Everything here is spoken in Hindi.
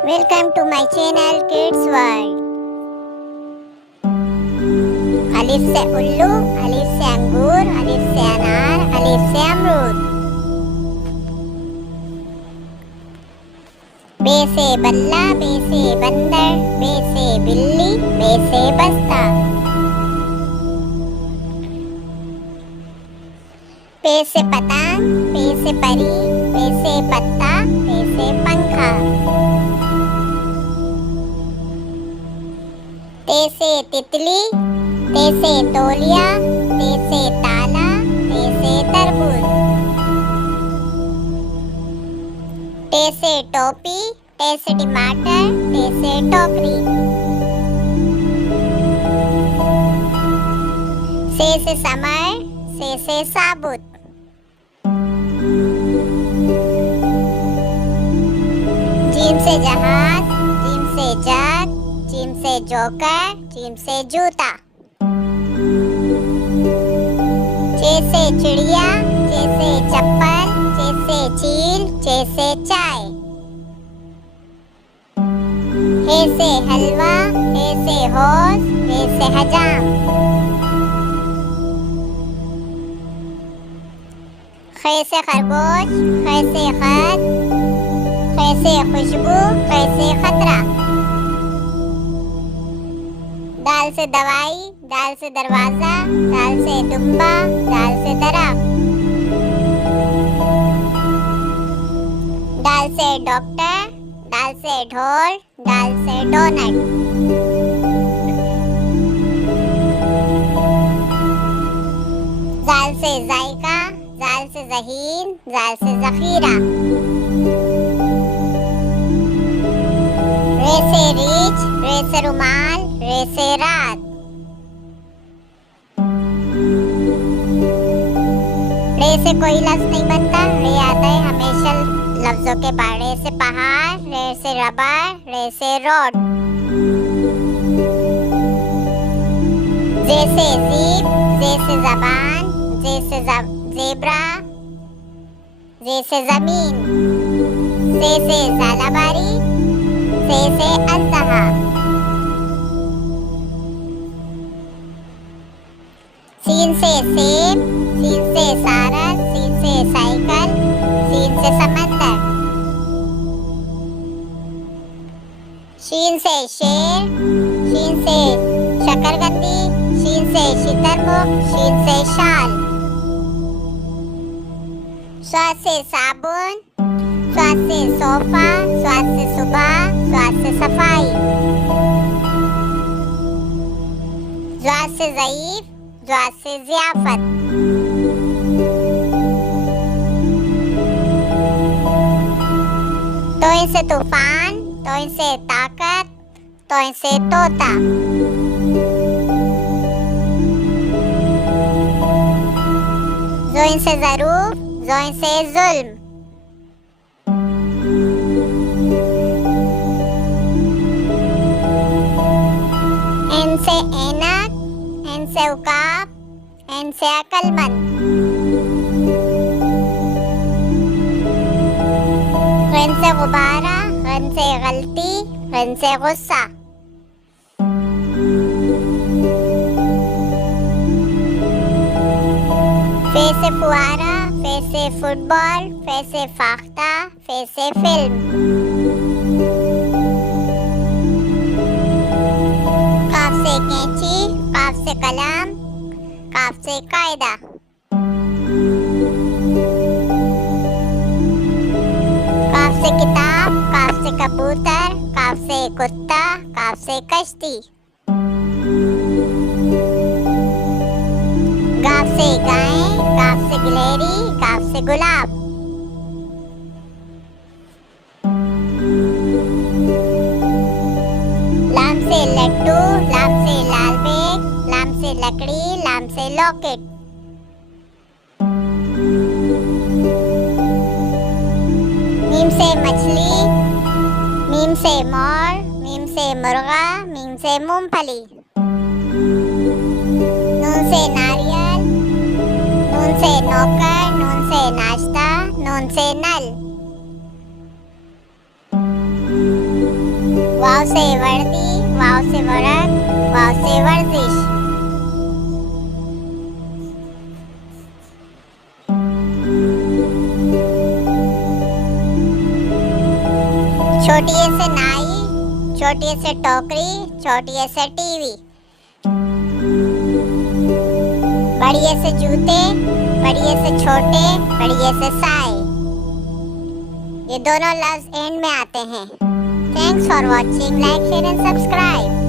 Welcome to my channel Kids World. अलिफ से उल्लू, अलिफ से अंगूर, अलिफ से अनार, अलिफ से अमरूद। बे से बल्ला, बे से बंदर, बे से बिल्ली, बे से बस्ता। पे से पतंग, पे से परी, पे से पत्ता, पे से पंखा। ते से तितली, ते से तौलिया, ते से ताला, ते से तरबूज। टे से टोपी, टे से टमाटर, टे से टोकरी। से समर, से साबुत। जीम से जहाज, जीम से जग, जीम से जोकर, जीम से जूता। चे से चिड़िया, चे से चप्पल, चे से चील, चे से चाय। हे से हलवा, हे से होश, हे से हजाम। खे से खरगोश, खे से खत, खे से खुशबू, खे से खतरा। दाल से दवाई, दाल से दरवाजा, दाल से दुम्बा, दाल से दरख्त। दाल से डॉक्टर, दाल से ढोल, दाल से डोनट। दाल से जायका, दाल से ज़हीन, दाल से ज़ख़ीरा। रे से रीछ, रे से रुमाल, रे से रात। रे से कोई लफ्ज़ नहीं बनता, रे आता है हमेशा लफ्ज़ों के बाद। रे से पहाड़, रे से रबर, रे से रोड। जे से जीप, जे से ज़बान, जे से ज़ेब्रा, जे से ज़मीन। से ज़ालाबारी, से अज़दहा। सीन से सेब, सीन से सारस, सीन से साइकिल, सीन से समंदर। शीन से शेर, शीन से शकरकंदी, शीन से शितरमुख, शीन से शाल। स्वाद से साबुन, स्वाद से सोफा, स्वाद से सुबह, स्वाद से सफाई। ज़्वाद से ज़ईफ, ज़्वाद से ज़ियाफ़त। तोइन से तूफान, तोइन से ताकत, तोइन से तोता। ज़ोइन से ज़रूफ, ज़ोइन से ज़ुल्म। एन से ऐनक, एन से उकाब, एन से अक्लमंद। गन से गुब्बारा, गन से गलती, गन से गुस्सा। फे से फुआरा, फे से फुटबॉल, फे से फाख्ता, फे से फिल्म। काफ से कैंची, काफ से कलम, काफ से कायदा। काफ से किताब, काफ से कबूतर, काफ से कुत्ता, काफ से कश्ती। गाफ से गाय, गाफ से गिलहरी, गाफ से गुलाब। लाम से लड्डू, लाम से लाल बेग, लाम से लकड़ी, लाम से लॉकेट। मीम से मछली, मीम से मोर, मीम से मुर्गा, मीम से मूंगफली। नून से नारियल, नून से नौकर, नून से नाश्ता, नून से नल। वाव से वर्दी, वाव से वर्क, वाव से वर्जिश। छोटी ए से नाई, छोटी ए से टोकरी, छोटी ए से टीवी। बड़ी ए से जूते, बड़ी ए से छोटे, बड़ी ए से साए। ये दोनों लफ्ज एंड में आते हैं। Thanks for watching, like share and subscribe.